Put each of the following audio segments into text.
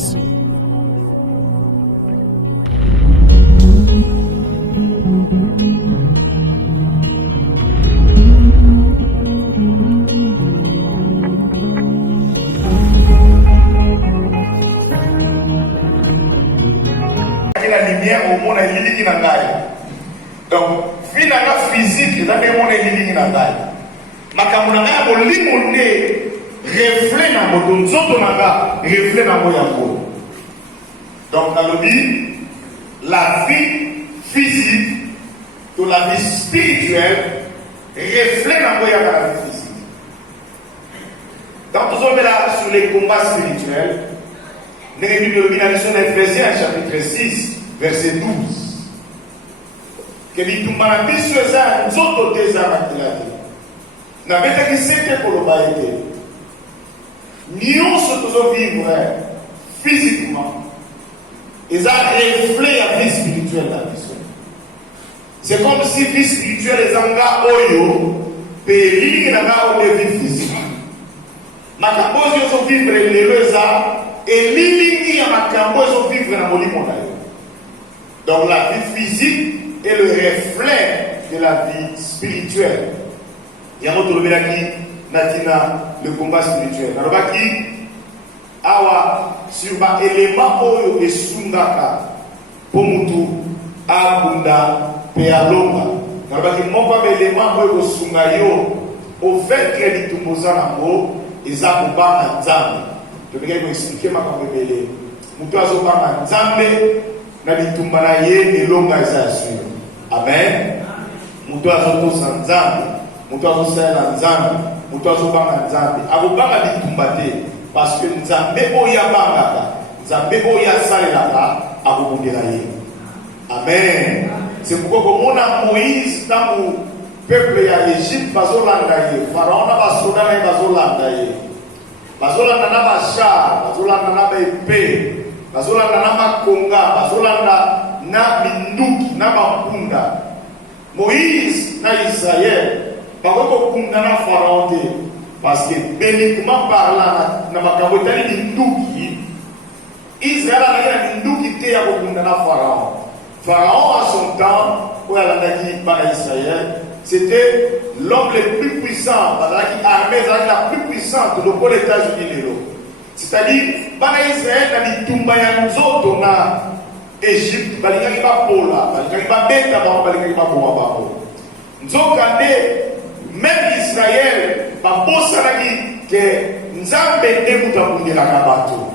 Yesu. La lumière au monde est liée dans la donc finalement physique dans le monde est lié dans la makamuna na bolingo ne reflet na moto nzoto na reflet na moyambo. Donc dans le dit la vie physique de la vie spirituelle reflet na moyambo la vie physique. Donc nous sommes là sur les combats spirituels. Nous avons vu le mission d'Éphésiens chapitre 6 verset 12. Que dit tout malade sur ça nous autres des armes na beta ki sete koloba ete nyonso tozovivre physiquement eza reflet ya vie spirituelle na biso. C'est comme si vie spirituelle ezanga oyo pe lilingi na nga oyo vie physique makambo oyo ezovivre lelo eza elilingi ya makambo ezovivre na molimo na yo. Donc la vie physique est le reflet de la vie spirituelle. Il y a un autre natina le combat spirituel. Narobaki awa sur ba élément oyo esungaka pomutu abunda pe alonga. Narobaki moko ba élément oyo sunga yo au fait que litumboza nango eza kubanga nzambe. Je vais vous expliquer ma compébélé. Mutu azobanga nzambe na litumba na ye elonga eza sur. Amen. Mutu azotosa nzambe. Mutu azosala nzambe, mutu azobanga nzambe, akobanga litumba te parce que nzambe oyo abangaka, nzambe oyo asalelaka akobundela ye. Amen. C'est pourquoi komona Moïse ntango peuple ya Égypte bazolanda ye, Pharaon na basoda na ye bazolanda ye, bazolanda na bachar, bazolanda na baepe, bazolanda na makonga, bazolanda na binduki na bampunda. Moïse na Israël bakoko kundana Pharaon te parce que béniquement parlant na makambo etali binduki Israël alaki na binduki te ya kokundana Pharaon. Pharaon à son temps oyo alandaki bana Israël c'était l'homme le plus puissant, bazalaki armée ezalaki la plus puissante lokola États-Unis lelo. C'est-à-dire bana Israël na bitumba ya nzoto na Égypte balingaki bapola, balingaki babeta bango, balingaki baboma bango. Nzoka nde même Israël babosanaki ke nzambe nde mutu akundelaka bato.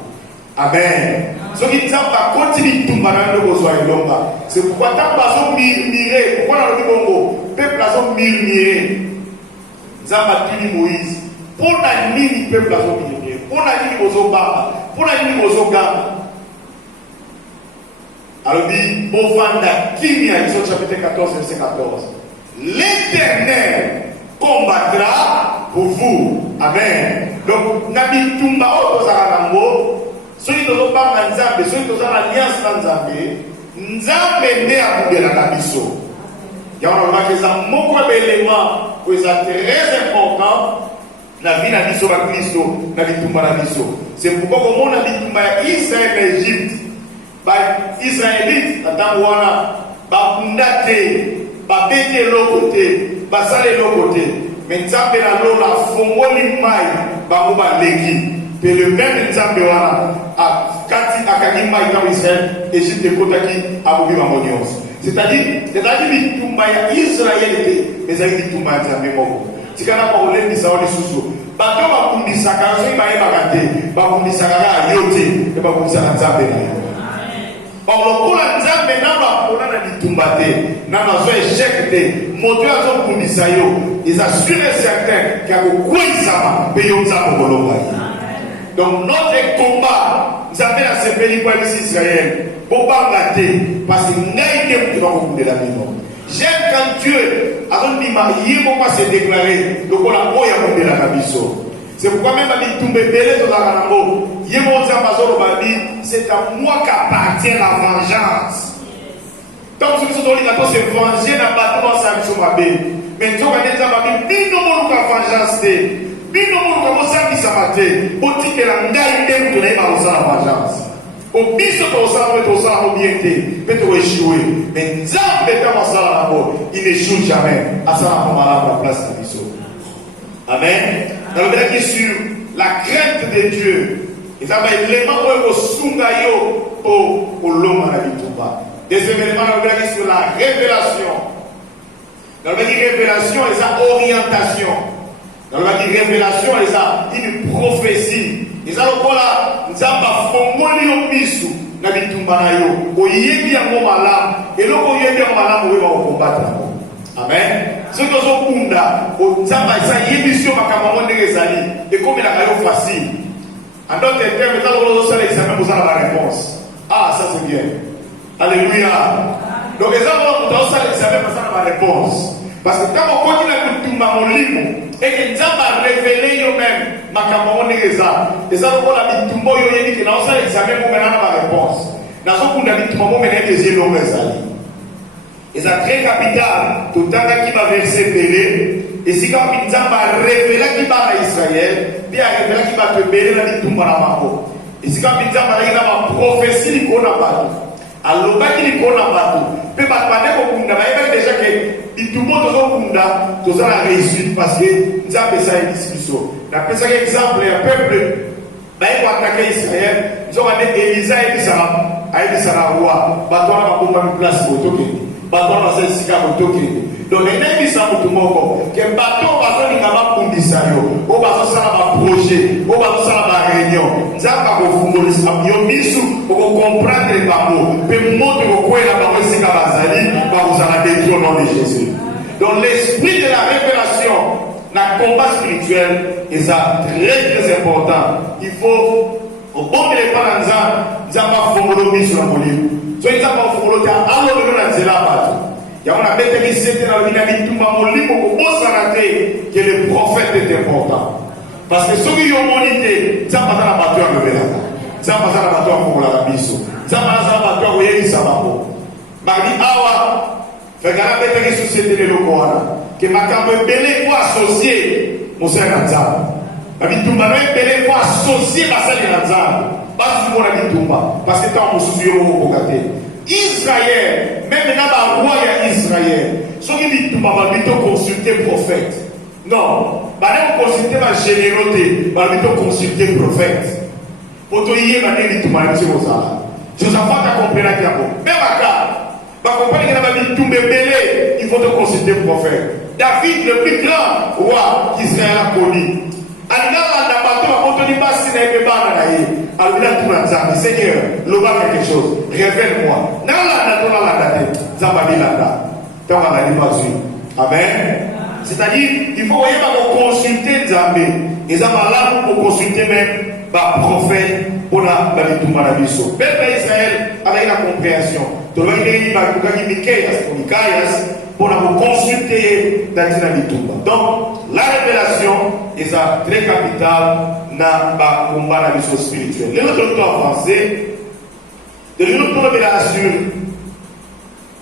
Amen. Soki nzambe akoti bitumba na nde kozwa elonga. C'est pourquoi ntango bazomurmure, pourquoi nalobi bongo peuple azomurmure nzambe atuni Moïse mpona nini peuple azomurmure, mpona nini bozobanga, mpona nini bozoganga. Alobi bovanda kimia, Exode chapitre 14 verset 14. L'Éternel combattra pour vous. Amen. Donc, nabi tumba o tozala nango, soki tozobanga nzambe, soki tozala alliance na nzambe, nzambe nde akubelaka biso. Yango nalobaki eza moko ya baélément oyo eza très important na vie na biso bakristo, na bitumba na biso. C'est pourquoi komona bitumba ya Israël na Égypte, baisraélite na ntango wana bakunda te, babete eloko te, basala eloko te, me nzambe na lola afongoli mai bango baleki pe le même nzambe wana akaki mai ntango Israël Égypte ekotaki abobi bango nyonso. C'est-à-dire ezalaki bitumba ya Israël te, ezalaki bitumba ya nzambe moko. Tika na bakolembisa o lisusu bato bakundisaka soki bayebaka te, bakundisaka kaka yo te e bakundisaka nzambe na yo. Lokola nzambe nano apona na bitumba te, nano azo échec te, moto azokundisa yo, eza sûr et certain kakokwezama mpe yo nzambe kolonga ye. Donc notre combat nzambe nasepeli kwa bisi Israël bobanga te parce que ngai nde moto bakokundela bino. J'aime quand Dieu azondima ye moko ase déclaré lokola oyo akundelaka biso. C'est pourquoi même à bitumba ebele tozalaka nango ye moko nzambe azoloba bi c'est à moi qu'appartient la vengeance. Donc ce que nous avons se venger na bato basala biso mabe, mais nzoka nde nzambe abi bino moluka vengeance te, bino moluka bosambisama te, botikela ngai nde moto nayeba kosala vengeance. Au biso to ça orienté, peut échouer. Mais Nzambe dans masala nabo, il n'échoue jamais. À ça on va la place de biso. Amen. Donc là sur la crainte de Dieu. Et ça va être l'élément où sunga yo au l'homme à la bitumba. Deuxième élément là sur la révélation. Dans le révélation, et sa orientation. Dans le révélation, et ça une prophétie. Et ça le là, nous avons fongoli au bisu, na bitumba na yo. Oyebi yango malamu, et loko oyebi yango malamu, we va combattre. Amen. Ce que nous kunda, o nzamba isa yebisio makambo ndenge ezali, et comme il a kayo facile. En d'autres termes, quand on a fait l'examen, vous avez la réponse. Ah, ça c'est bien. Alléluia. Donc les gens vont faire l'examen, vous avez la réponse. Parce que quand on continue à tout mon livre, et que Dieu va révéler eux-mêmes, ma camarade et ça on a dit tout le monde dit que dans ça l'examen pour maintenant la réponse. Dans ce qu'on a dit tout le monde maintenant des yeux longs et ça très capital. Tout le temps qui va verser belé, et si quand Dieu va révéler qui va à Israël, bien révéler qui va te béler la dit tout le monde à Marco. Et si quand Dieu va révéler la prophétie qu'on a pas. Alors qui qu'on a pas tout. Peut pas parler au Kunda, mais déjà que tout le monde au Kunda, tout ça a réussi parce que nous avons ça une discussion. D'après ça exemple, un peuple, bah il va attaquer Israël. Nous avons dit Élisa et Sarah roi. Bateau va pas une place pour toquer. Bateau va se sika pour toquer. Donc les nègres sont pour tout le monde. Que bateau va se faire un kundisa yo. Au bateau ça va projet. Au bateau ça va réunion. Nous avons pas pour fumer. Yo bisu pour comprendre les bambous. Puis montrer au coin la bambou sika bazali. Vous allez détruire au nom de Jésus. Donc l'esprit de la révélation, la combat spirituel, est ça très très important. Il faut au bon de l'épargne, nous avons fait sur la police. So nous avons fait le temps, alors nous avons fait la bataille. Il y a un bête qui s'était dans le dynamique, tout le monde pour s'arrêter que le prophète est important. Parce que ceux qui ont monité, nous avons fait la bataille à Bébéla. Nous avons fait la bataille pour la biso. Nous avons fait la bataille pour Yéli Sababo. Mardi Awa, fait la bête qui société de l'Okoana. Que ma campagne belé pour associer mon frère Nzam. Mardi Toumba, belé pour associer ma sœur Nzam. Pas tout le monde a dit Toumba. Parce que tant qu'on se souvient au Bogaté. Israël, même dans la roi Israël, ceux qui disent Toumba va plutôt consulter prophète. Non, va consulter ma générosité, va plutôt consulter prophète. Pour te y aller, va dire Toumba, c'est vos arts. Je ne sais pas ta comprendre à quoi. Même à cas, va comprendre qu'il va dire Toumba belé, il faut te consulter prophète. David, le plus grand roi qu'Israël a connu. Alors là, Seigneur, l'oba quelque chose, révèle-moi. Amen. C'est-à-dire, il faut consulter Nzambé. Et ça va là pour consulter même le prophète pour la Bitumarabiso. Peuple Israël avec la compréhension. Tout le monde pour nous consulter dans la Bitumba. Donc, la révélation est très capitale dans le combat spirituel. Les autres temps avancés, de l'autre révélation,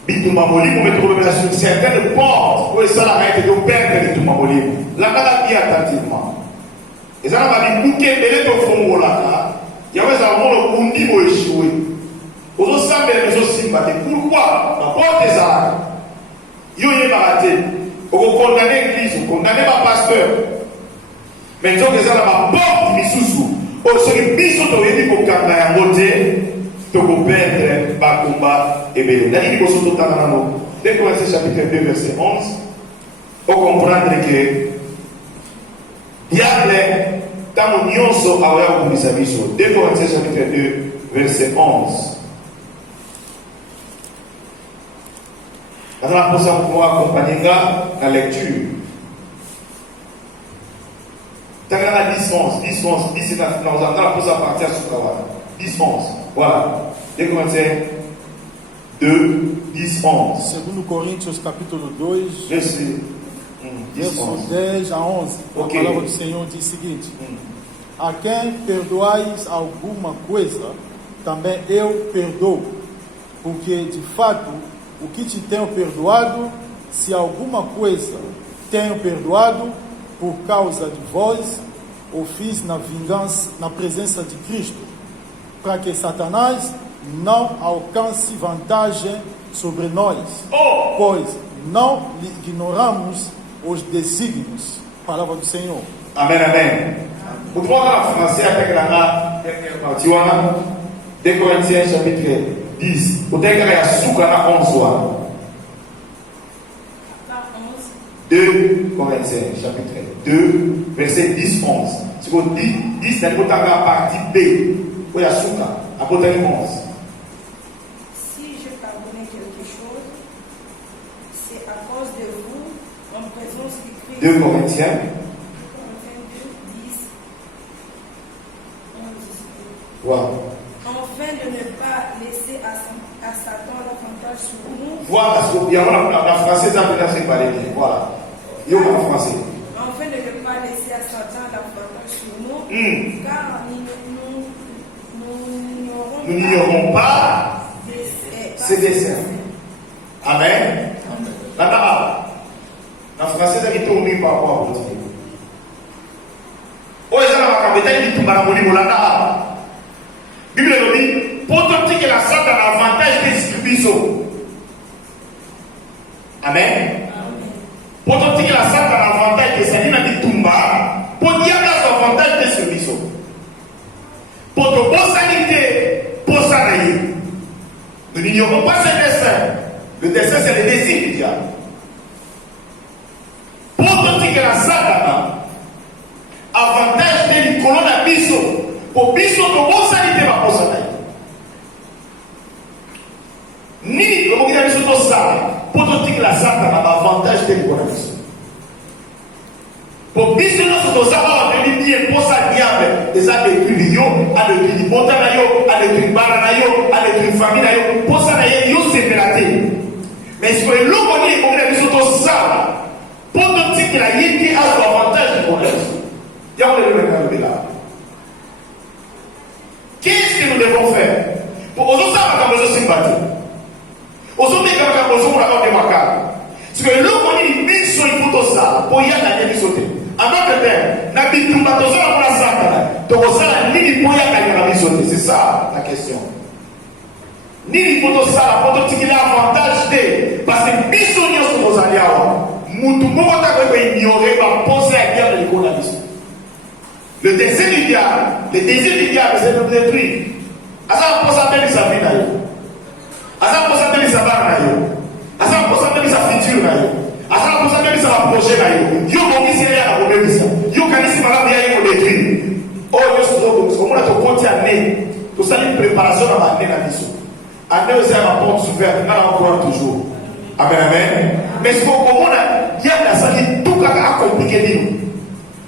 Bitumba Molim, on met une révélation certaines portes pour ça l'arrêter de perdre Bitumba Molim. La maladie attentivement. Et ça va dire bouquet de l'autre fond là. Il y avait un monde où on dit qu'il échoué. Aux autres les autres sympathiques. Pourquoi? La porte des arts. Yo yé baraté. On condamner l'église, on condamner ma pasteur. Mais nous avons déjà la porte de Missoussou. Au seul bisou de l'Église pour Kanga et Moté, de perdre par combat et belé. D'ailleurs, il faut tout à l'heure. Dès qu'on va chapitre 2, verset 11, on comprendre que diable, tant qu'on y so a ouvert au Missabiso. Dès qu'on va chapitre 2, verset 11. Alors, pour ça, on va accompagner la lecture. T'as la 10, 11, 10, 11, 10, c'est la finale. On va pour ça partir sur le travail. 10, 11. Voilà. Dès qu'on va 2, 10, 11. Segundo Coríntios, capítulo 2, verso 10 a 11. Okay. A palavra do Senhor diz o seguinte: a quem perdoais alguma coisa, também eu perdoo. Porque, de fato, o que te tenho perdoado, se alguma coisa tenho perdoado, por causa de vós, o fiz na vingança, na presença de Cristo, para que Satanás não alcance vantagem sobre nós, pois não ignoramos os desígnios. Palavra do Senhor. Amen, amen. Vous pouvez en français avec la dernière partie. 2 Corinthiens chapitre 10. Vous avez la souka na 11. 2 Corinthiens chapitre 2 verset 10-11. Si vous dites 10, c'est la partie B. Vous avez la souka à côté de 11. Si je pardonnais quelque chose, c'est à cause de vous, en présence du Christ. 2 Corinthiens 2, 10, 11. Wow. Afin de ne pas laisser à Satan l'avantage sur nous. Voilà, parce qu'il y a la française c'est pas bien. Voilà. Il y a en français. Afin de ne pas laisser à Satan l'avantage sur nous, car nous n'ignorons pas ses desseins. Amen. La française est tournée par rapport à votre vie. Oh, ils ont dit que la Bible dit, pour te que la Satan a l'avantage des distributions. Amen. Pour te que la Satan a l'avantage des salines de Tumba, pour dire l'avantage des distributions. Pour te bonne pour ça, nous n'ignorons pas ce dessein. Le dessein, c'est le désir du diable. Pour te que la Satan a avantage des colonnes à biseau. Pour biso de bonne sanité va pour ça. Ni le monde biso to ça pour te dire que la Satan a avantage de l'économie. Pour biso nous to ça va venir bien pour ça diable des a détruit yo, a détruit bota na yo, a détruit bana na yo, a détruit famille na yo, pour ça na yo c'est pélaté. Mais ce que le monde biso to ça pour te dire que la yéti a avantage de l'économie. Il y a le là. Qu'est-ce que nous devons faire? Pour aujourd'hui, ça va comme je suis battu. Aujourd'hui, comme je suis battu. Parce que l'homme dit, mais sur le poteau ça, pour y aller, il sauter. En d'autres termes, n'habite pas tous pour la salle. Donc, ça, ni pour y aller, il sauter. C'est ça la question. Ni poteau ça, pour te dire l'avantage de. Parce que bisognos sur vos alliés, Moutou, vous avez ignoré, va poser la guerre de l'économie. Le désir du diable, c'est de nous détruire. Asa posa teli sa vie na yo. Asa posa teli sa bar na yo. Asa posa teli sa futur na yo. Asa posa teli sa projet na yo. Yo bongisi ya na bobebisa. Yo kanisi malamu ya yo détruire. Oh yo so comme on a to compte année. Tout ça une préparation dans l'année na biso. Année aussi ma porte ouverte, na encore toujours. Amen amen. Mais ce qu'on comprend il y a la salle tout ka compliqué dit.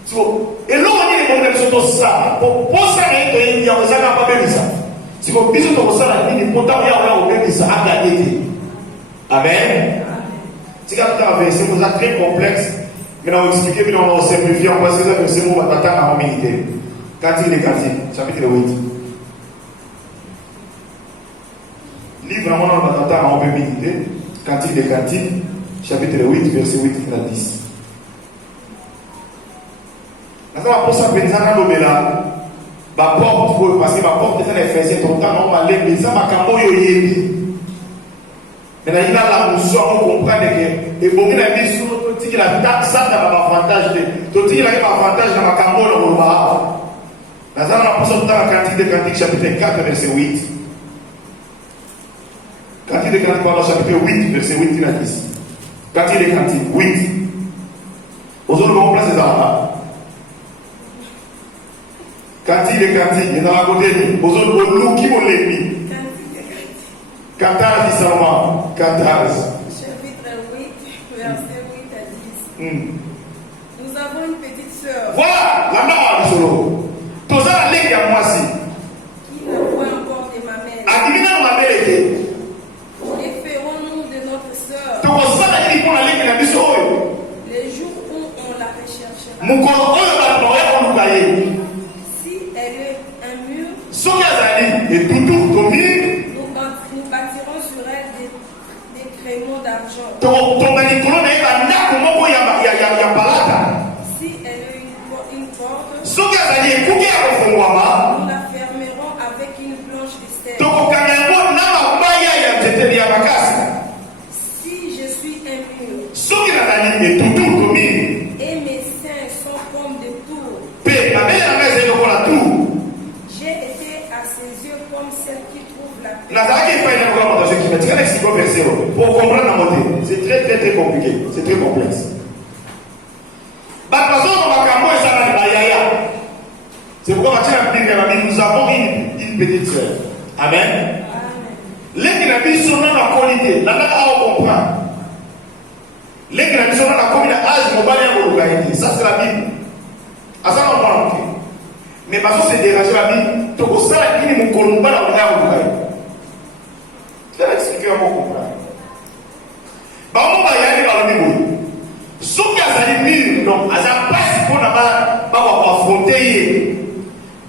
So, et l'on dit les problèmes sont ça. Pour ça, il y a un zana pas bien ça. Si vous bisous de ça, il y a pourtant il y a un bien ça à gagner. Amen. Si vous avez un verset, vous êtes très complexe. Mais on va expliquer, mais on va simplifier. On va se dire que c'est mon bataille en militaire. Cantique des cantiques, chapitre 8. Livre vraiment dans le bataille en militaire. Cantique des cantiques, chapitre 8, verset 8 à 10. Pour ça, ma porte, pour passer ma porte, c'est l'Éphésiens, ton temps, on va l'aimer, ça m'a camboyé. Maintenant, il a la notion, on comprend que, et pour qu'il a mis sur le petit, il a mis ça dans l'avantage de, tout il a eu l'avantage dans ma camboyé, on va. Dans un pour ça, dans la cantique des cantiques, chapitre 4, verset 8. Cantique des cantiques, chapitre 8, verset 8 à 10. Cantique des cantiques, 8. Aujourd'hui, on place les armes. Cantique des cantiques, il y a dans la côté de nous. Aujourd'hui, qui vont l'ennemi? Cantage, seulement. Cantage. Chapitre 8, verset 8 à 10. Nous avons une petite sœur. Voilà, la mort du solo. Tout ça, la ligue à moi aussi. Qui n'a point encore de ma mère. Adivina ma mère était. Les ferons-nous de notre sœur? Tout ça, la ligue pour la ligue à la les jours où on la recherchera. Mon corps, on va on nous payer. Elle est un mur. Et tout, nous bâtirons sur elle des créneaux d'argent. Si elle a une porte, nous la fermerons avec une Pour comprendre la montée, c'est très compliqué, c'est très complexe. C'est pourquoi nous avons une petite soeur. Amen. Les qui n'habitent sur la qualité, la comprendre. Les qui n'habitent sur la qualité, ça c'est la Bible. À ça on parle. Mais parce que c'est dérangé la Bible, tout ça qui nous colombe la je vais expliquer un mot comprendre. On va y aller dans le niveau. Ce qui a sali mille, donc, à sa place qu'on a affronter,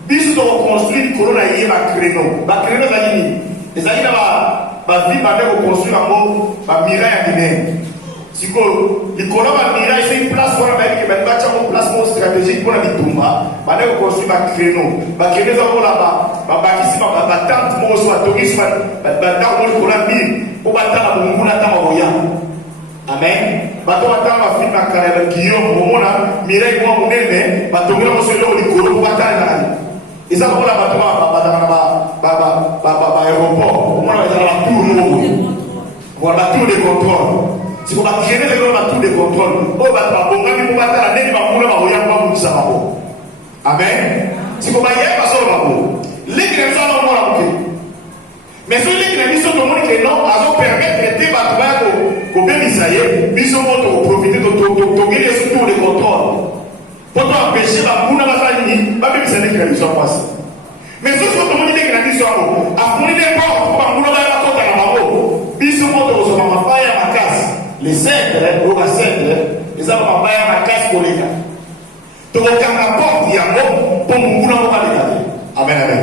bis de reconstruire le corona hier à créneau. La créneau, ça dit, les amis là-bas, vie va reconstruire un mot, va miraille à Guinée. Si le corona va miraille, c'est une place pour la Bible qui va être une place stratégique pour la Bitumba. Va reconstruire un créneau. Va créer ça là-bas. Va ici, va tente, moi, soit touriste, va dans le corona mille, pour battre la bombe, la tamaroya. Amen. Bato batanga fitna kala Guillaume omona mirai kwa munene batongela moselo likolo ko batanga eza ko la bato ba aéroport omona ba la tour no voilà tour de contrôle si ko ba kene le ba tour de contrôle o ba bonga ni ko batala neni ba muna ba hoya ba mutsa babo amen si ko ba ye ba so babo l'église ça no mona ko mais ce l'église so to moni que non azo permettre de ba ko bémisaye biso moto profiter de tonger les tours de contrôle pour empêcher la muna basani ba bémisaye l'église so passe mais ce que to moni l'église so a fourni des portes pour muna ba kota na babo biso moto so ma faya makasi les centres ou la centre les aba mabaya makasi koleka to kanga porte ya mo pour muna ba koleka amen amen.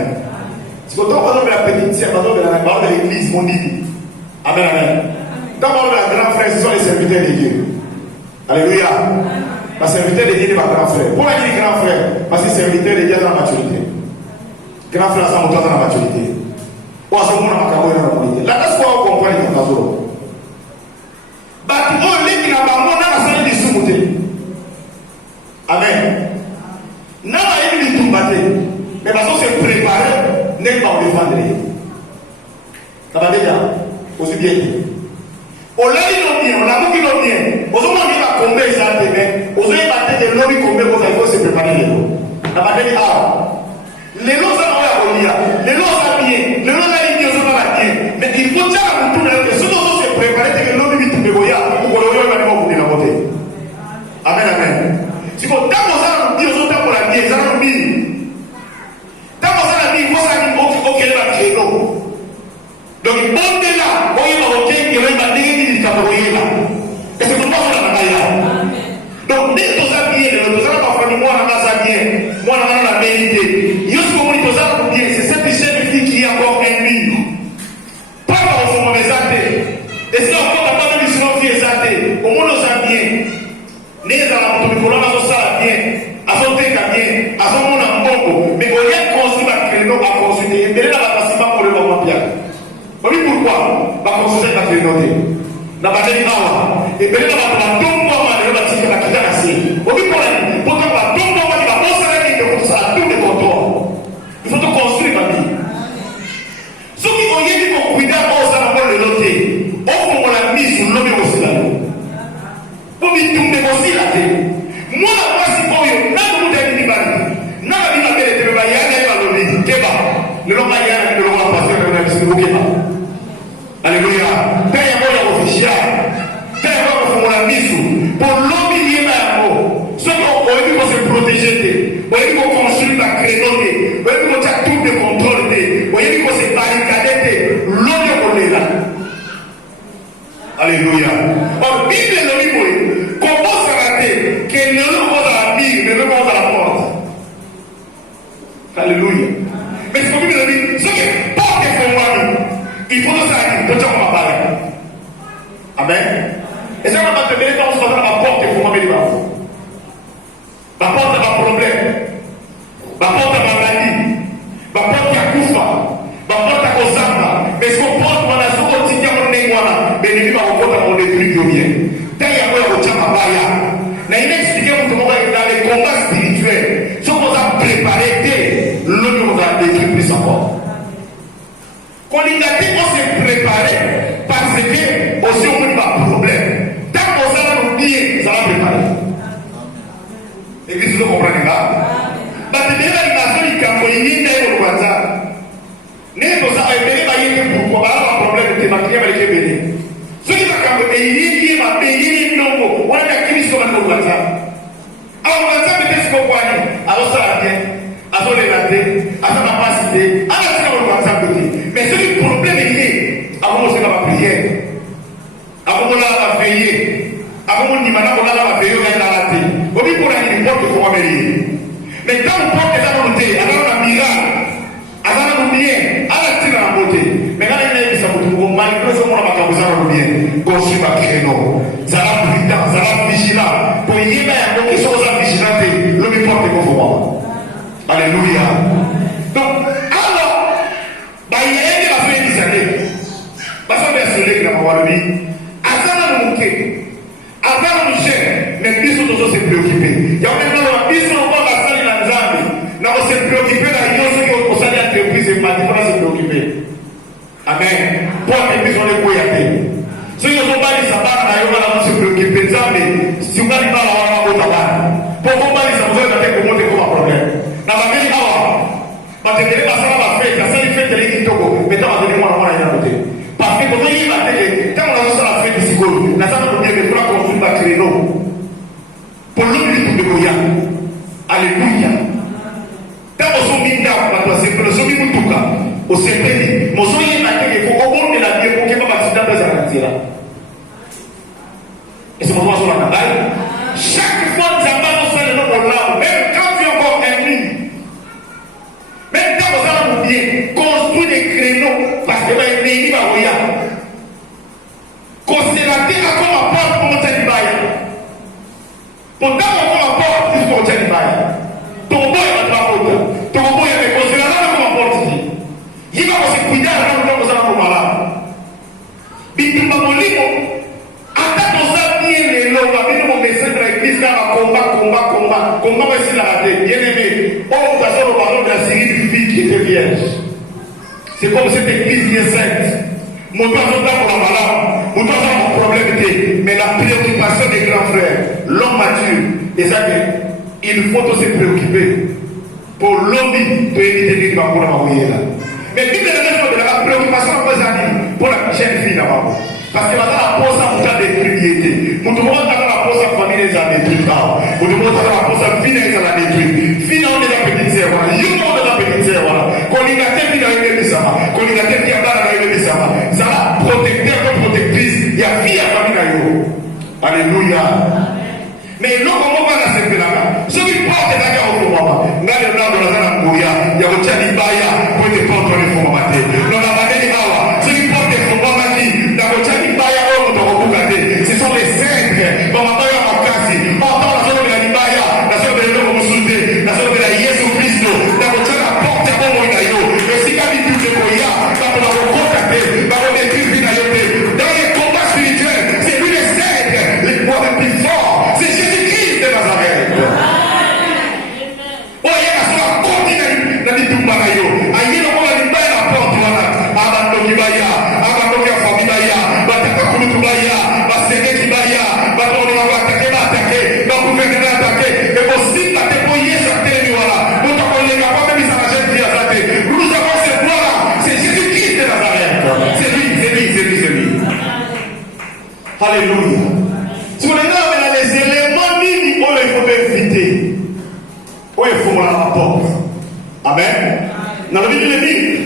Si vous avez la petite sœur, vous avez de l'église, mon dit. Amen, amen. D'abord, le grand frère, ce sont les serviteurs de Dieu. Alléluia. Les serviteurs de Dieu, n'est pas grand frère. Pourquoi dire grand frère? Parce que les serviteurs de Dieu sont dans la maturité. Grand frère, ça monte dans la maturité. Ou à ce moment-là, on va dans la maturité. La place pour comprendre les choses. Bâtiment, les qui n'ont pas mon dans la salle de sous-monté. Amen. N'a pas eu de tout battre. Mais parce qu'on s'est préparé, n'est pas au défendre. Ça va déjà, aussi bien. On l'a dit bien, on a beaucoup dit bien. On a dit combien ils ont été, on a dit que l'homme combien il faut se préparer les lots. Ça va dire, les lots ça va lire, les lots ça bien, les lots ça bien, ça va bien. Mais il faut dire à tout le monde que ceux qui se préparent, c'est que l'homme vit tout le monde, pour que l'homme va venir la beauté. Amen, amen. Si vous avez ça, on dit aux autres pour la vie, ça va bien. Donc, bon est là, on est dans le qui est là, et c'est pour moi que la donc, dès que vous avez bien, vous avez pas fait moi, on a la vérité. C'est cette chère fille qui est encore un livre. Pas par son mauvais acte. Et si on peut pas de mission qui est acte, au moins nous a bien. Les gens qui ont ça bien, à son bien, à son monde en bon, mais on y a construit la créneau à consulter. Et là, la passe pas pour le moment bien. Vous voyez pourquoi? La consulter la créneau. La bataille awa. Et bien là, la tombe pour la bataille la créneau assez. Vous voyez pourquoi la tombe pour la bataille de ça a tout de contrôle. Il faut te construire ma vie. Ceux qui ont dit qu'on cuidait au salon de l'autre, on l'a mis sur l'homme aussi là. Pour lui tout négocier la tête. Moi, la voix, c'est pour eux. N'a pas de vie bali. N'a pas de vie bali. Il y a le lit. Keba. Le long il y a le long passer le même c'est Keba. Alléluia. Père moi la officiel. Père moi pour la mise. Pour l'homme il y a un mot. Ce qu'on veut pour se protéger. On veut qu'on construise la créneau. On veut qu'on tient tout de contrôle. On veut qu'on se barricade. L'homme est là. Alléluia. Or, Bible est le livre. Comment s'arrêter que ne le pose à la Bible, ne le pose à la porte. Alléluia. Mais ce que Bible dit, ce que porte est pour moi, il faut que ça arrive. Peut-être qu'on va parler. Amen. Et ça, on va te donner quand on se passe à la porte et pour moi, la porte a un problème. La porte a maladie. La porte a koufa. La porte a kosamba. Mais ce qu'on porte, on a ce qu'on dit, on est moi. Mais il va encore on détruit le bien. Tant il y a quoi, on tient ma baya. Mais il explique comment dans les combats spirituels, ce qu'on a préparé, l'homme nous a détruit plus encore. Quand il a dit qu'on s'est préparé parce que aussi on n'a pas de problème. Tant qu'on s'en a bien, ça va préparer. Et puis vous comprenez là? Parce que déjà il a fait un cambolini dans le WhatsApp. N'est pas ça, il n'y a pas de problème de ma cliente avec les bénis. Ce qui va cambolini, il m'a payé non bon. On a qui sur le WhatsApp. Alors WhatsApp était ce qu'on voit. Alors ça va bien. Alors les ratés, alors ma capacité, alors c'est le WhatsApp côté. Mais ce qui est le problème est lié. Avant on se la prière. Avant on la veiller. Avant on dit maintenant on la veiller, on a raté. Au lieu pour la porte pour moi mais quand on porte la volonté, alors on a miracle. Alors on a bien, alors c'est la beauté. Mais quand il y a des choses qui sont malgré ce qu'on a pas besoin de bien, construit ma créneau. Ça va prudent, ça va vigilant. Pour y aller à quelque chose à vigilante, l'homme est porté pour moi. Alléluia. Donc, alors, il y a des affaires qui s'arrêtent. Parce qu'on est sur l'écran, on va le dire. Avant de nous quitter, avant de nous chercher, mais plus on doit se préoccuper. Il y a maintenant plus on va la salle de la Zambie. Nous on se préoccuper là, il y a ceux qui ont posé l'entreprise et pas se préoccuper. Amen. Pour que plus on les voyait. Ceux qui ont pas les sabbats, ils vont se préoccuper. Si on a les balles, on va au tabac. Pour qu'on pas les sabbats, on va comment c'est comme un problème. Na bageni hawa batendele basala ba fête asali fête les kitoko mais tant avec moi on a côté parce que quand il va télé quand on a la fête ici go na ça nous dire que trois construire ba créneau pour l'objet de Goya. Alléluia. Quand on s'en binda ba toi c'est le sobi mutuka au sepeli mozo yena que faut au bon de la vie pour que pas accident dans la tira et c'est moment sur la balle chaque fois que ça va nous faire le nom là même quand tu es encore ennemi. Même quand vous allez bien construire des créneaux parce que vous avez une va regarder. Considérez à quoi ma porte pour monter du bail. Pourtant, on ma porte il faut monter du bail. Ton boy va te la porte. Ton boy est considéré à quoi ma porte ici. Il va se cuider à la maison, vous allez vous malade. Bitumba molimo. Attends, on s'est bien les lots. On va venir mon message de l'église là, combat. Combat va essayer de l'arrêter. Bien aimé. Oh, vous avez le ballon de la série d'une fille qui était vierge. C'est comme cette église qui est sainte. Mon temps pour la malade. Mon temps mon problème était. Mais la préoccupation des grands frères, l'homme mature, et ça il faut se préoccuper pour l'homme de éviter de pour la là. Mais puis la préoccupation pour la jeune fille là-bas. Parce que la pose à mucha détruité. Nous devons avoir la pose à famille des années plus tard. Nous devons avoir la pose à vie des années détruites. Finalement, de la petite sœur, you know de la petite sœur, qu'on y a tellement de la sama, qu'on y a tellement de la sama. Ça va protecteur comme protectrice. Il y a vie à famille là-haut. Alléluia. Mais l'homme, comment va la séparer là? Ce qui porte la guerre au moment. N'a le nom de la zone Mouya. Il y a un tchadi baya pour te porter les fonds maté. Dans la vallée d'Awa, ce qui porte les fonds maté. Ce sont les cinq dans ma baya makasi. Entends la zone de la libaya, la zone de l'homme musulman, la zone de la Yesu Christo, la zone de la porte à bon moyen. Mais si quand il dit que Koya, ça peut la recontacter, va redétruire Vinayote. Dans les combats spirituels, c'est lui les cinq, les poids les plus forts. C'est Jésus-Christ de Nazareth. Oh, il y a la soie continue dans les Tumbanayo. Aïe, le mot la libaya la porte, voilà. Abando Kibaya, Abando Kibaya, Bataka Kulubaya. Alléluia. Si vous regardez les éléments mini, il faut éviter. Il faut la porte. Amen. Dans la vie de l'église,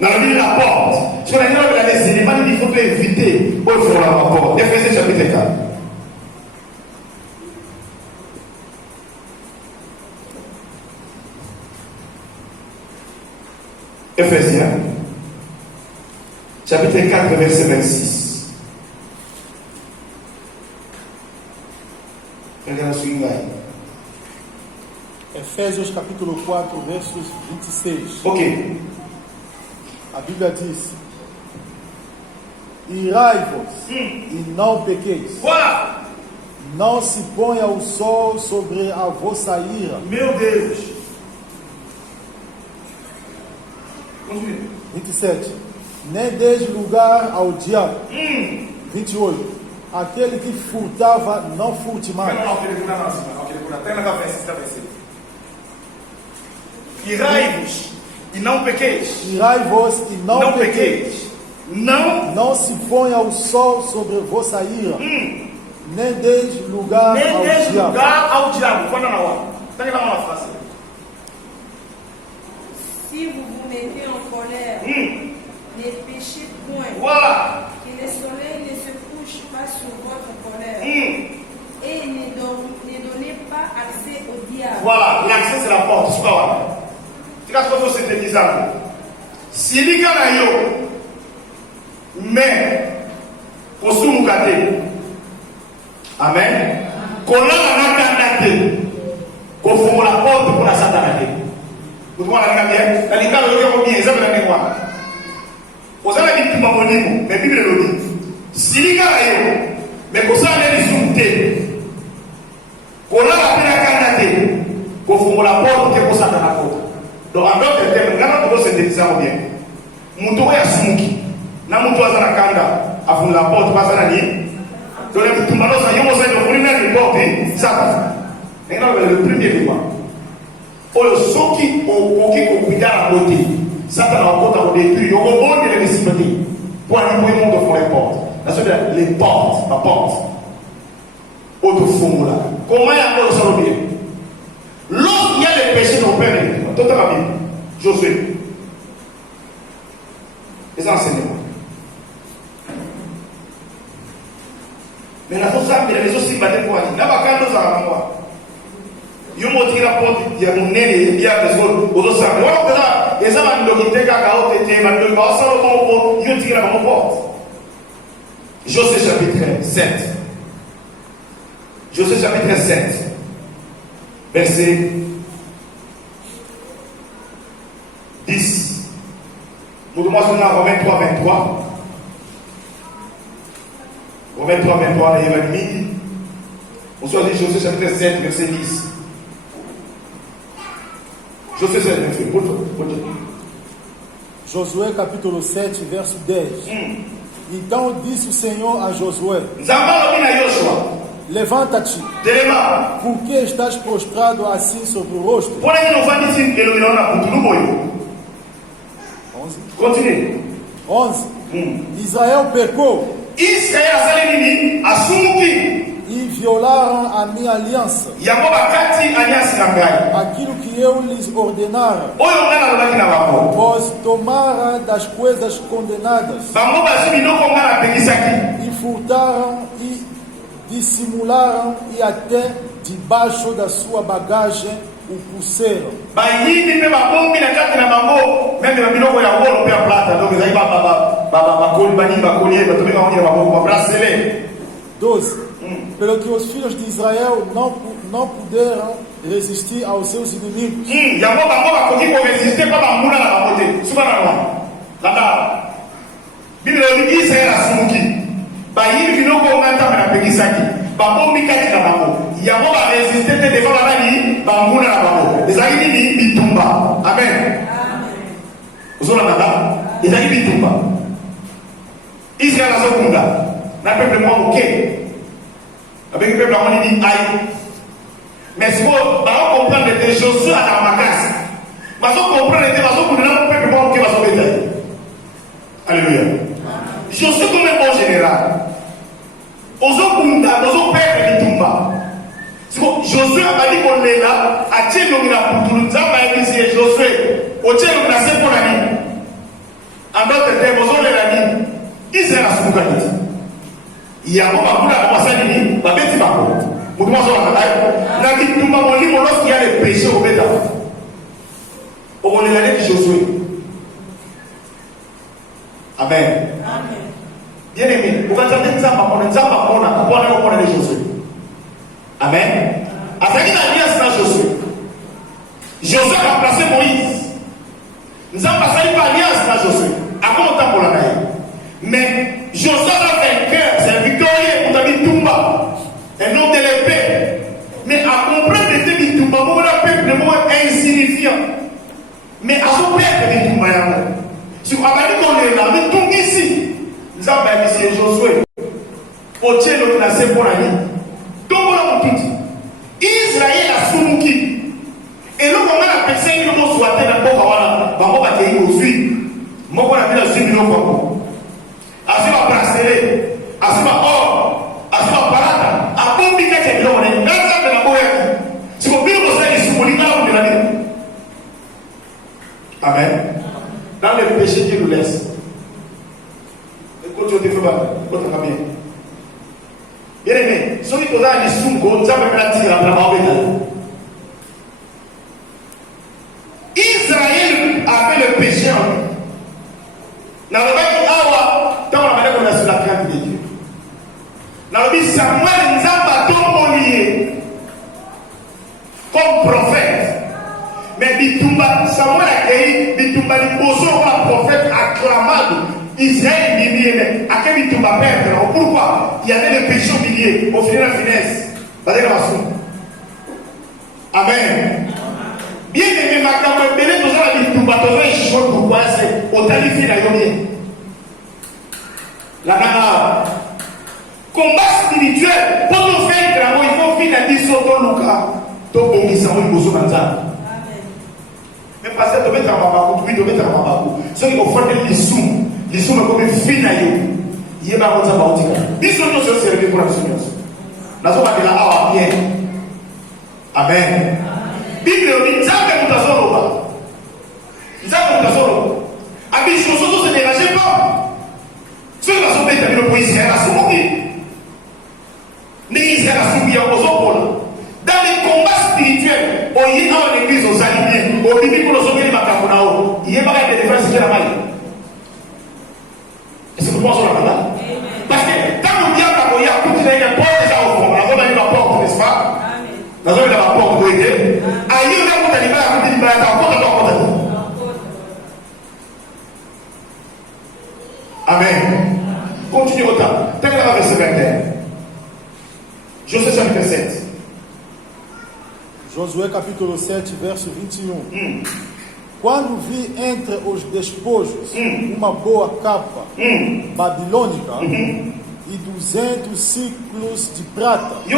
dans la vie de la porte. Si vous regardez les éléments mini, il faut éviter. Il faut la porte. Ephésiens chapitre 4. Ephésiens chapitre 4, verset 26. Efésios capítulo 4, versos 26. Ok. A Bíblia diz: irai-vos e não pequeis. Voilà. Não se ponha o sol sobre a vossa ira. Meu Deus. Continue. 27. nem des lugar ao diabo. 28. Aquele que furtava, não furte mais. Irai-vos e não pequeis. Irai-vos e não pequeis. Não se ponha o sol sobre vossa ira, nem deis lugar ao diabo. Quando na hora? Si vous vous mettez en colère, ne péchez point. Voilà. Que le soleil ne se couche pas sur votre colère. Et ne donnez pas accès au diable. Voilà, l'accès c'est la porte. C'est pas tu as ce que c'est synthétisant. Si les gars là yo, mais pour soumoukaté. Amen. Qu'on a la candidaté, qu'on fout la porte pour la satané. Vous voyez la bien? La ligne de bien, ça veut dire quoi? Vous avez dit que ma monnaie, mais Bible le dit. Si les gars là mais qu'on s'en est dissoute, qu'on a la candidaté, qu'on fout la porte pour la satané. Donc en d'autres termes, quand on se synthétiser bien, Moutoua ya sumuki, na Moutoua za kanda, afun la porte pas za nani. Donc les Moutoumano sa yomo sa de brûler les portes, ça passe. Maintenant le premier débat. Oyo soki oki kuida la beauté, ça ta la porte au détruire, yo bon de les cimetières. Pour aller pour monde font les portes. La seule les portes, la porte. Autre formule. Comment y a ça le bien? Lorsqu'il y a des péchés dans le Père, tout est la Bible. Josué. Les enseignements. Mais la chose ça, mais les autres s'y battent pour aller. Là-bas, quand nous avons moi, ils m'ont tiré la porte, il y a mon nez, il y a des autres, aux autres ça. Voilà, les hommes qui ont été cacao, ils ont tiré la porte. Josué chapitre 7. Josué chapitre 7. Verset 10. Nous demandons dans Romains 3, 23. Romains 3, 23, il y a une midi. On soit dit Josué chapitre 7, verset 10. Josué 7, verset 10. Josué capítulo 7, verso 10. Então disse o Senhor a Josué: levanta-te, porque estás prostrado assim sobre o rosto. 11. Continue. 11. Israel pecou e violaram a minha aliança, aquilo que eu lhes ordenara, pois tomaram das coisas condenadas e furtaram e dissimularam e até debaixo da sua bagagem o puseram. Pelo que os filhos de Israel não puderam resistir aos seus inimigos. Amen. Israël a son na peuple moi ok avec le peuple on dit aïe mais si vous comprendre que Josué a la macasse mais vous comprendre que vous le peuple moi ok va se mettre. Alléluia. Josué comme un bon général ozo peuple bitumba Josué a dit qu'on est là a tié nomina pour tout nzamba et Josué o tié nomina c'est pour la nuit en d'autres termes ozo le la nuit Israël a son qualité. Il y a un moment où on a dit, la bête va pour. Vous commencez à la dit, tout le monde dit, lorsqu'il y a les péchés au béta. On est l'année de Josué. Amen. Bien aimé, vous allez dire ça, on est Josué. Amen. À ce qui est l'alliance dans Josué. Josué a placé Moïse. Nous avons passé une alliance dans Josué. À quoi on t'a pour la naïe? Mais Josué a vainqueur, c'est victorieux pour ta Tumba, un nom de l'épée. Mais à comprendre que c'est Tumba, mon peuple est insignifiant. Mais à son peuple de Tumba, si on a dit qu'on est là, alobi tungisi nzambe ayebisi Josue otie loki na se mpona nini tombola motuti Israel asumuki eloko nga na pesa bino bozwa te na mboka wana bango bakei kozwi moko na bino azwi biloko yango azwi babrasele azwi baor azwi baparata abombi kati ya biloko ne nga nzambe na boyaki siko bino bozala lisumu lingala kondela nini. Amen. Dans le péché qui nous laisse. Écoute, je te fais pas. Écoute, bien. Bien aimé, ceux qui ont des sous, ils ont pratiqué la parole. Israël avait le péché en lui. Dans le même awa, dans la manière qu'on a sur la crainte de Dieu. Dans le but Samuel, nous avons lié comme prophète. Mais Bitumba, Samuel a créé Bitumba, il pose un prophète acclamable. Israël est millier, à quel Bitumba perdre? Pourquoi? Il y avait le péché au milieu, au final, la finesse. Amen. Bien aimé, ma camarade, belé, nous avons Bitumba, nous avons échoué pour quoi c'est au talifi la yomie. La nana. Combat spirituel, pour nous faire grand, il faut finir à 10 autres Lucas. Donc, on dit ça, on dit ça. Mais parce que tu mets un babakou, tu mets un babakou. Ceux qui ont fait les sous, comme fin à eux. Il y a pas de ça. Ils sont tous servis pour la Seigneur. Nous avons dit là, bien. Amen. Bible dit, ça fait tout ça. Ça fait tout ça. Abi, je ne se dérangeait pas. Ceux qui sont établis pour Israël, ils sont morts. Mais Israël a subi aux autres. Dans les combats spirituels, on y est dans l'église aux alignés, au début pour nous sauver les macaronao, il y a pas de défense qui est là-bas. Est-ce que vous pensez là-bas? Parce que quand on vient à Kaboya, tout le monde porte déjà au fond, la zone a la porte, n'est-ce pas? La zone a la porte pour aider. Aïe, on a un talibé à côté du bain, la porte à la porte. Amen. Continue autant. Tel que la verset 21. Josué chapitre 7. Josué capítulo 7, verso 21. Quando vi entre os despojos uma boa capa babilônica e 200 ciclos de prata e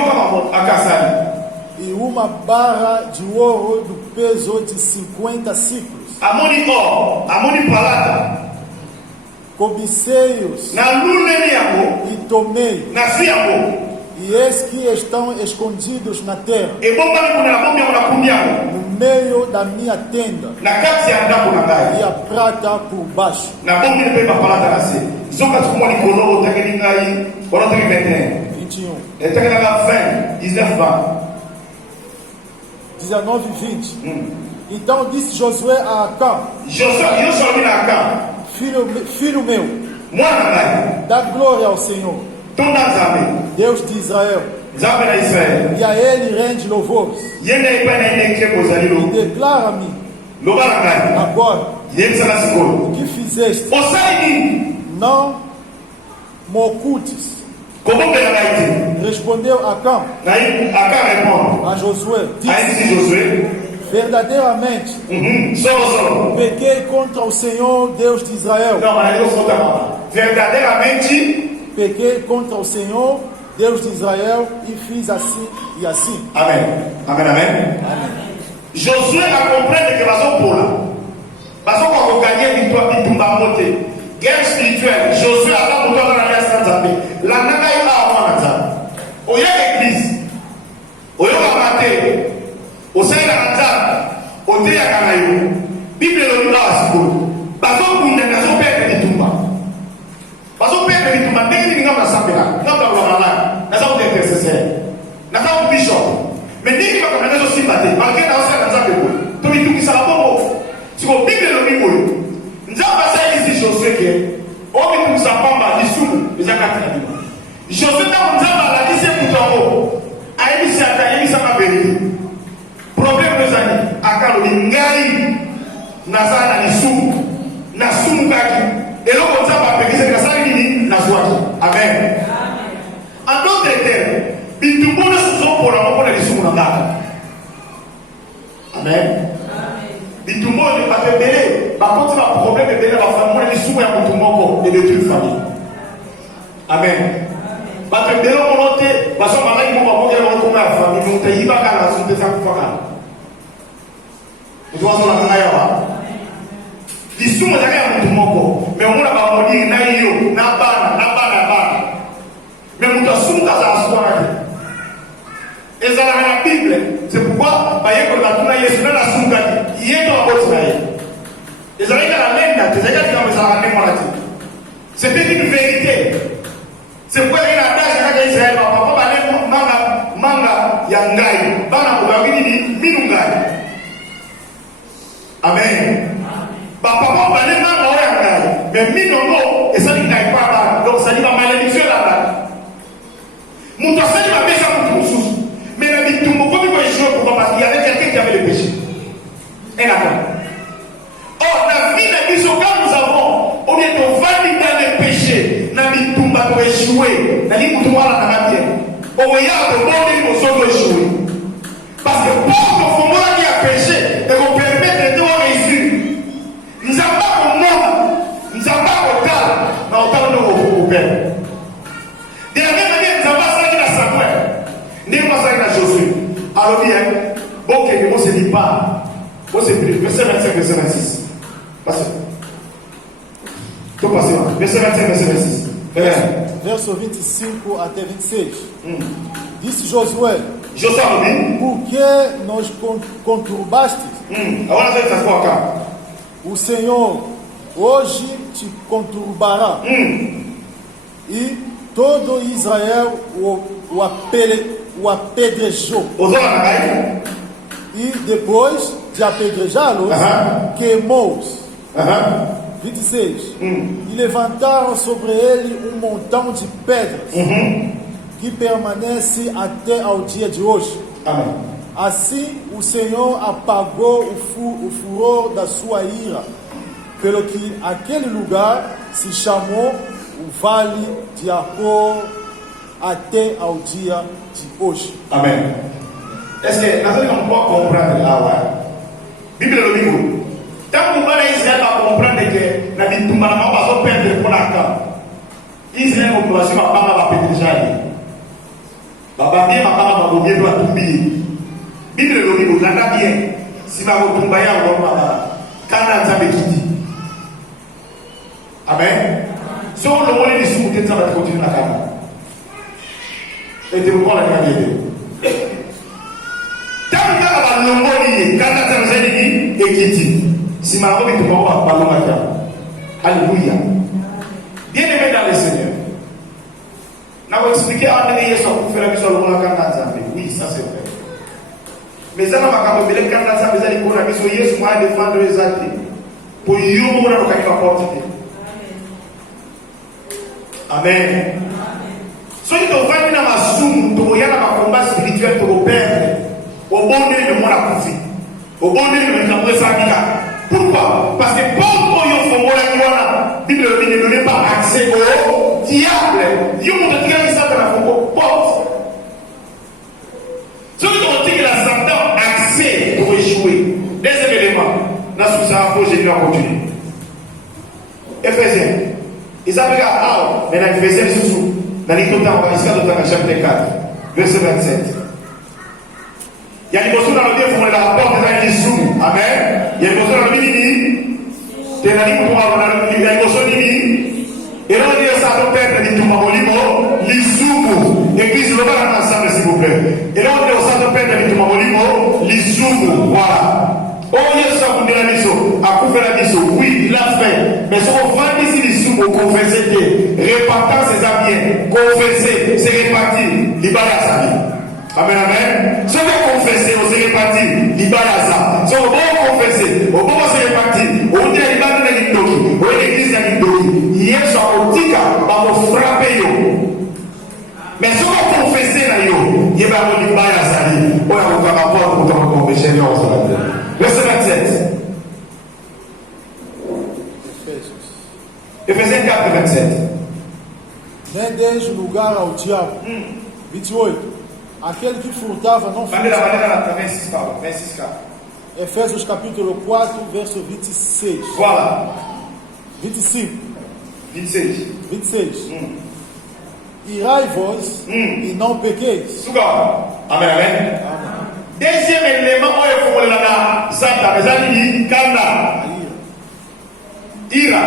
uma barra de ouro do peso de 50 ciclos, cobicei-os e tomei. E eis que estão escondidos na terra, no meio da minha tenda, e a prata por baixo. 21. 19 e 20. Então disse Josué a Acã: Filho meu, dá glória ao Senhor, Deus de Israel, e a Ele rende louvores. E declara-me agora o que fizeste. Não me ocultes. Respondeu Acã a Josué, disse: verdadeiramente pequei contra o Senhor, Deus de Israel. Verdadeiramente pequei contra o Senhor, Deus de Israel, e fiz assim e assim. Amém. Amém, amém. Josué a compreender que vas on gagner victoire de Tumbamote. Guerre spirituelle. Josué a pas pour toi dans l'alliance Nzambe. La nana est là avant Nzambe. Oya l'église. Oya Kamate. Osaya Nzambe. Oteya Kanayo. Bible le dit là Sikolo. Vas on pour une perdre de Tumba. Vas on perdre de Tumba. Dès que nous avons Nzambe là, nous avons Lamala. Nous avons des intercesseurs. Nous avons bishop. Mais dès que nous avons des sympathies, malgré nous avons Nzambe. Tu dis tout qui ça va pas. Si vous Bible le dit pour nous avons ça ici Josué que on est pour sa pamba dissous les acatins. Josué dans nous avons la lycée pour toi. Aïe c'est attaqué ça ma vérité. Problème nos amis à Caroli ngai nazana dissous na sumukaki et là on va payer c'est ça nini na swaki. Amen. En d'autres termes, bitumbo ne sont pour la mort de dissous na. Amen. Bitumbo ne pas belé. par contre, il y a un problème de la famille, il y a un mouvement et de toute famille. Amen. Parce que dès lors qu'on note, parce qu'on va dire qu'on va dire qu'on a la famille, on te y va quand la société s'en fout. Vous voyez ce qu'on a là. Les sous, on a un mouvement, mais on a pas dit naïo, nabana. Mais on a sous dans la soirée. Et ça dans la Bible, c'est pourquoi, par exemple, quand on a Yesu dans la soirée, il est dans la botte là. Et ça veut dire la même date, c'est quand ça va même maladie. C'était une vérité. C'est pourquoi il y a un adage dans Israël, papa va aller manga yangai, bana kubabini minungai. Amen. Papa va aller manga yangai, mais minongo et ça n'est pas donc ça dit la malédiction là-bas. Mon dossier va baisser mon sous. Mais la vie tout le monde comme il va jouer pour parce qu'il y avait quelqu'un qui avait le péché. Et là. Or, la vie de Biso, quand nous avons, on est au vallée dans le péché, n'a mis tout le monde échoué, n'a mis tout le monde à la bien. On regarde le monde et nous sommes échoués. Parce que pour qu'on fasse moi qui a péché, et qu'on permette de nous réussir, nous n'avons pas au monde, nous n'avons pas au talent, mais au talent de nos pères. De la même manière, nous n'avons pas ça qui a Samuel, ni pas ça qui a Josué. Alors bien, bon, que moi, c'est dit pas. Moi, c'est plus, verset 25, verset 26. Passez. Tout passez. Verset 25, verset 26. Verso 25 até 26. Disse Josué: por que nos conturbastes? Agora você está com a O Senhor hoje te conturbará. E todo Israel o apedrejou. E depois de apedrejá-los, queimou-os. 26. E levantaram sobre ele um montão de pedras que permanece até ao dia de hoje. Amém. Assim o Senhor apagou o furor da sua ira, pelo que aquele lugar se chamou o Vale de Acor até ao dia de hoje. Amém. Est-ce que nous allons comprendre là? Bible le dit. Tant que vous Israël va comprendre que la vie tout le monde va se perdre pour la camp. Israël va commencer à parler déjà. Baba bien, baba va bien doit tomber. Bible le dit. Nada bien. Si va vous tomber à vous baba. Quand ça va quitter. Amen. Si on le voit les sous, ça va continuer la camp. Et tu vois la camp. Tant que vous l'avez quand vous avez dit, équité. Si ma robe est pour moi, ballon à terre. Alléluia. Bien aimé dans le Seigneur. N'a pas expliqué à l'année hier pour faire la mission au monde à Zambie. Oui, ça c'est vrai. Mais ça n'a pas comme le Canada Zambie, ça dit qu'on a mis sur hier, sur moi, défendre les actes. Pour y aller, on a le cas porter. Amen. Soit tu vas venir dans ma soum, tu vas y aller dans ma combat spirituel pour perdre. Au bon Dieu de moi la confie. Au bon Dieu de moi la confie. Pourquoi? Parce que pour la Bible ne donnait pas accès au diable. Dieu nous dit que ça dans la porte. Ceux qui ont dit que la Satan accès pour échouer. Deuxième élément, là sous ça, il faut Jésus continuer. Éphésiens. Ils avaient ah, mais dans Éphésiens sous dans les temps chapitre 4, verset 27. Il y a une personne dans le Dieu pour la porte dans les sous. Amen. Il y a une personne dans le Dieu. Il y a une personne et là, on dit ça doit perdre les tout mamolimo, les sous. Église, le va ensemble, s'il vous plaît. Et là, on dit ça doit perdre les tout mamolimo, les sous. Voilà. Oh, il y a ça pour dire la mission. À couvrir la mission. Oui, il l'a fait. Mais si on va ici les sous, on confesse que répartant ses amis, confesser, c'est répartir. Il va à sa vie. Amen, amen. Si on va confesser, on s'est réparti. Il va à ça. Si on va confesser, on va se répartir. On dit il va dans l'église. On est l'église dans l'église. Hier, sur un petit cas, on va frapper. Mais si on va confesser, il va à sa vie. On va vous faire rapport pour ton confession. Verset 27. Ephésiens 4, 27. Nem deis lugar ao diabo. 28. Aquele que furtava não furta. Efésios capítulo 4, verso 26. Voilà. 25. 26. 26. Irai-vos e não pequeis. Suga. Amen, amen. Deuxième élément, il faut que la Santa, mais elle Kanda. Ira.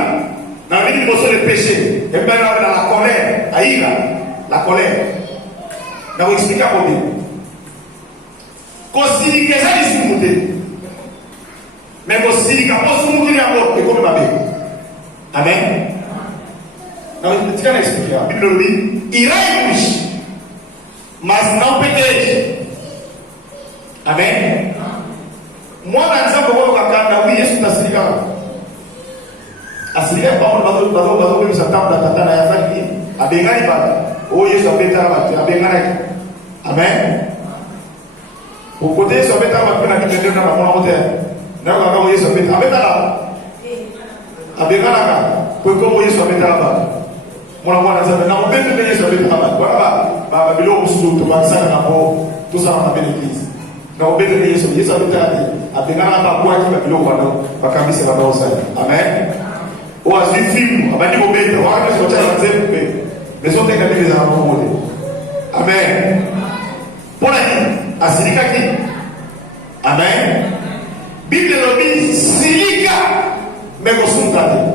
Dans la vie de le péché. Et bien dans la colère. À ira. La colère. Dans vous expliquer comment. Considérez que ça ici monter. Mais considérez que vous monter à mort et comme babé. Amen. Dans vous expliquer la Bible dit ira-vos, mas não pequeis. Amen. Moi, dans l'exemple, je vais oui, Yesu tasirika. Asirika bazo bisa tamba tatana ya faki. Abengani ba. Oh Yesu abeta ba, abengani. Amen. Au côté Yesu abeta ba kuna kitendo na mwana wote. Na kwa Yesu abeta la. Abengana ka. Kwa kwa Yesu abeta ba. Mwana zabe na mbele Yesu abeta ba. Kwa ba bilo kusudu to bakisana na bo. Tusana na benefits. Na ubete ni Yesu abitadi abengana hapa kwa kiba biloko bano bakambisa na bao sana. Amen. Oazifimu abandi ubete wakati sote wanzembe mezote kabisa za pamoja. Amen. Pona ni asirika ki. Amen. Biblia lobi silika megosungate.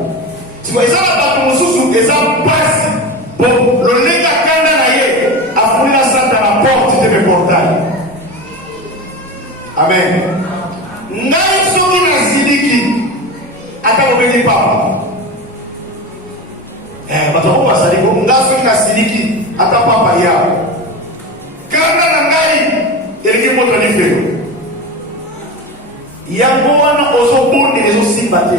Sio izala ba mususu eza pasi po lolenga kanda na ye afuna santa na porte de portail. Amen. Ngai soki na sidiki ata obedi papa. Bato ko basali ko ngai soki na sidiki ata papa ya. Kana na ngai eleki moto ni fero. Yango wana ozo bondi ezo simbate.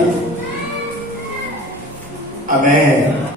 Amen.